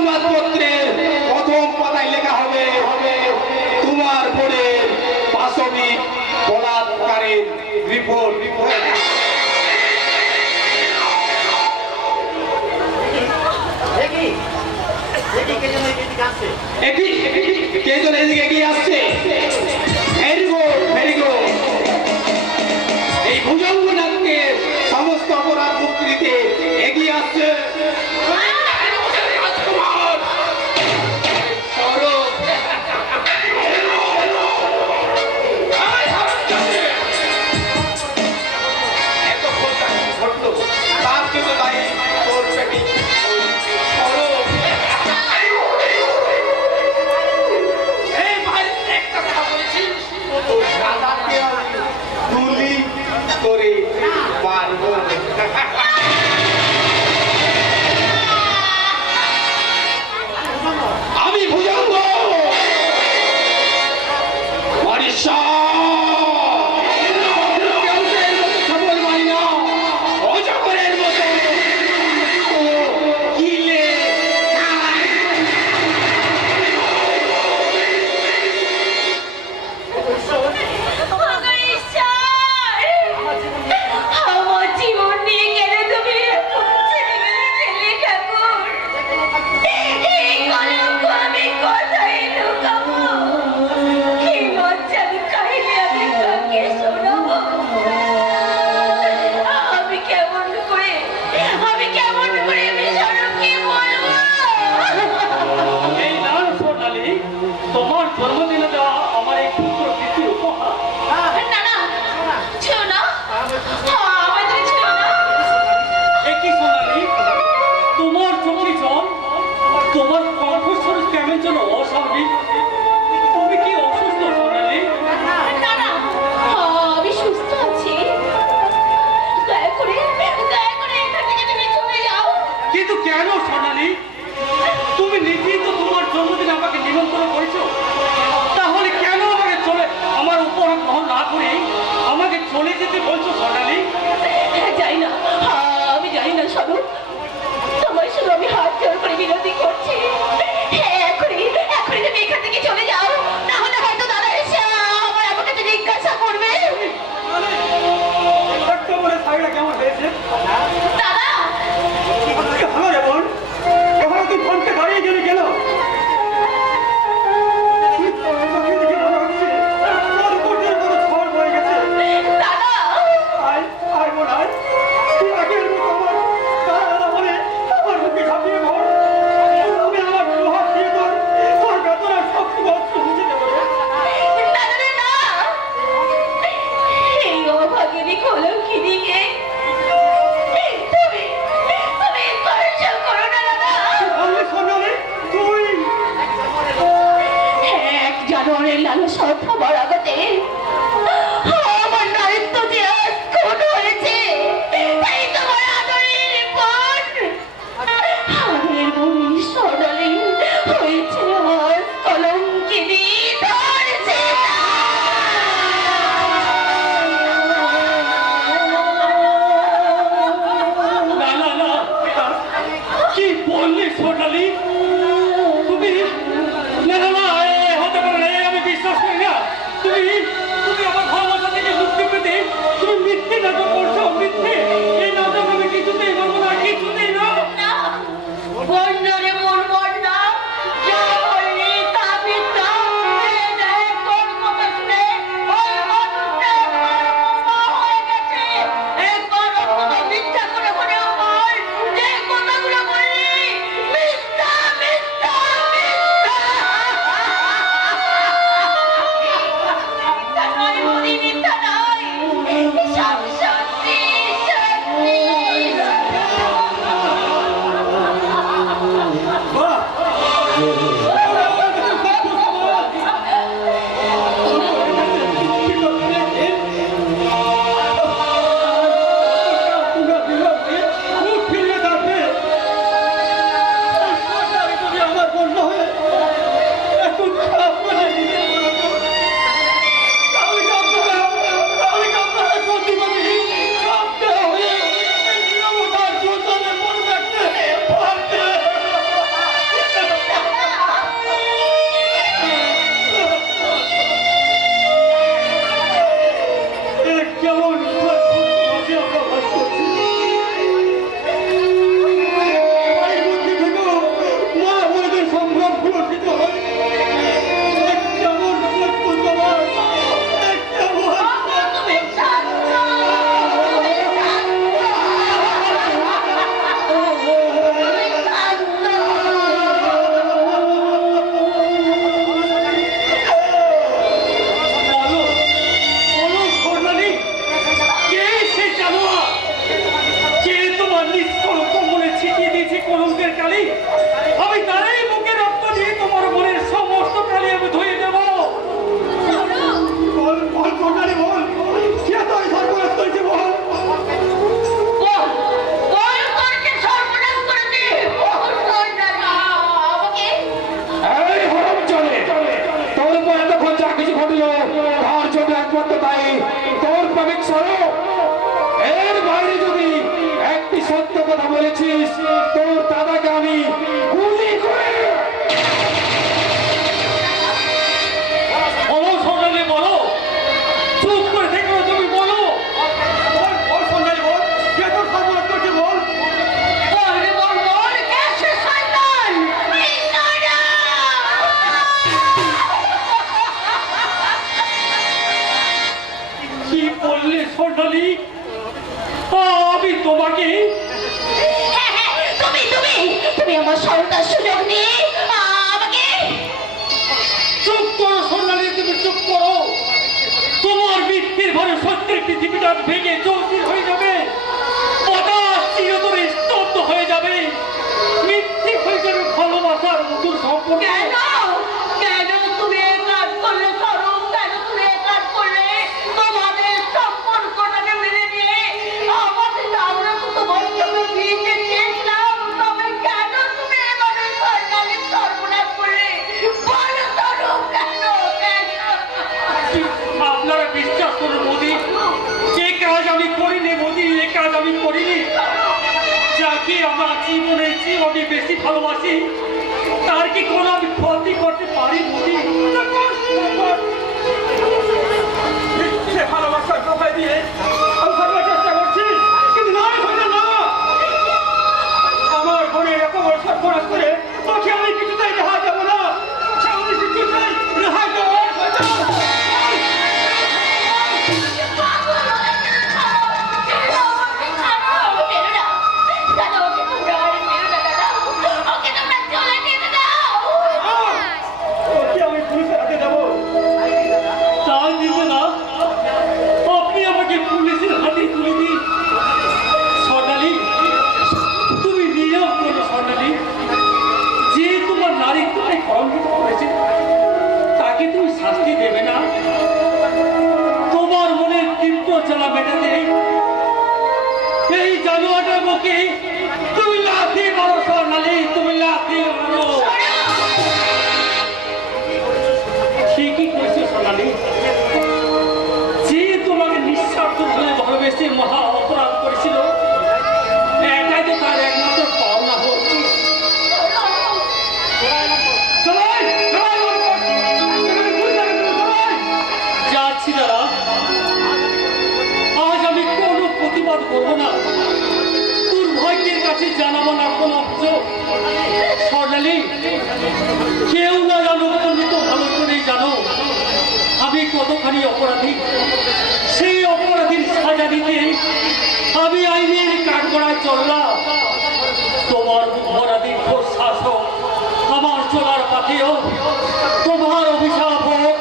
সংবাদপত্রের প্রথম পাতায় লেখা হবে তোমার পরে পাশবিক বলাৎকারের রিপোর্ট। কে যেন এদিকে এগিয়ে আসছে। Very good, very good. এই ভুজঙ্গনাথকে সমস্ত অপরাধ মুক্তি দিতে এগিয়ে আসছে কথা বলেছিস তোর দাদাকে আমি গুলি করে বলো সোনালি বলো চুপ করে থেকে তুমি বলো বল সোনালি বল কে তোর সর্বনাশ করছে বল কি বললে সোনালি আমি তোমাকে তুমি আমার সরকার সুযোগ নিয়ে আমাকে চুপ করো সোনালি তুমি চুপ করো তোমার মিথ্যের ভরে সত্যের পৃথিবীটা ভেঙে চৌচির হয়ে যাবে বাতাস চিরতরে স্তব্ধ হয়ে যাবে মিথ্যে হয়ে যাবে ভালোবাসার মধুর সম্পর্ক কেন তুমি এ কাজ করলে স্বরূপ কেন তুমি এ কাজ করলে তোমাদের সম্পর্কটাকে মেনে নিয়ে আমাদের আমরা তো তোমার সঙ্গে বিয়েতে চেয়েছিলাম তবে কেন তুমি এভাবে সরকারের সর্বনাশ করলে বলো স্বরূপ কেন আপনারা বিশ্বাস করুন মোদি যে কাজ আমি করিনি মোদি এ কাজ আমি করিনি যাকে আমার জীবনের চেয়ে আমি বেশি ভালোবাসি তার কি কোনো আমি ক্ষতি করতে পারি মোদি ভালোবাসার দোকায় দিয়ে আমি সর্বদা চেষ্টা করছি কিন্তু না না আমার ঘরে এত বড় সর্বনাশ করে তোকে আমি কিছুতেই রেহা যাবো না আমি কিছুতেই রেহা যাবো তাকে তুমি শাস্তি দেবে না তোমার মনের তীব্র জ্বালা মেটাতে এই জানোয়ারটার মুখে তুমি লাথি মারো সোনালি তুমি লাথি মারো ঠিকই করেছো সোনালি যে তোমাকে নিঃস্বার্থ ভাবে ভালোবেসে মহা অপরাধ করেছিল এটাই তো তার একমাত্র পাওনা হচ্ছে যাচ্ছি দাদা আজ আমি কোনো প্রতিবাদ করবো না দুর্ভাগ্যের কাছে জানাবো না কোনো অভিযোগ স্বর্ণালী কেউ না জানো তুমি তো ভালো করেই জানো আমি কতখানি অপরাধী সেই অপরাধীর সাজা দিতে আমি আইনের কাঠগড়ায় চললাম তোমার অপরাধী শাসক আমার চলার পথেও তোমার অভিশাপ হোক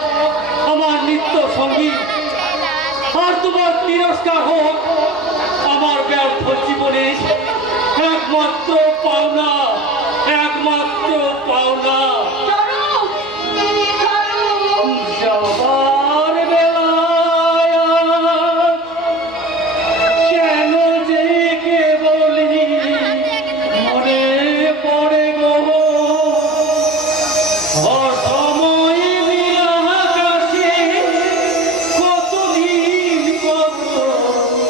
আমার নিত্য সঙ্গী আর তোমার তিরস্কার হোক আমার ব্যর্থ জীবনে একমাত্র পাওনা একমাত্র পাওনা যাবার বেলায় কেন যে কে বলি মনে পড়ে গো অসময় আকাশে কতদিন কত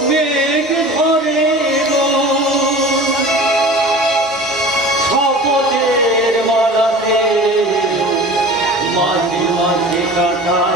মেঘ ধরে গো শপথের মালাতে মাঝে মাঝে কাটা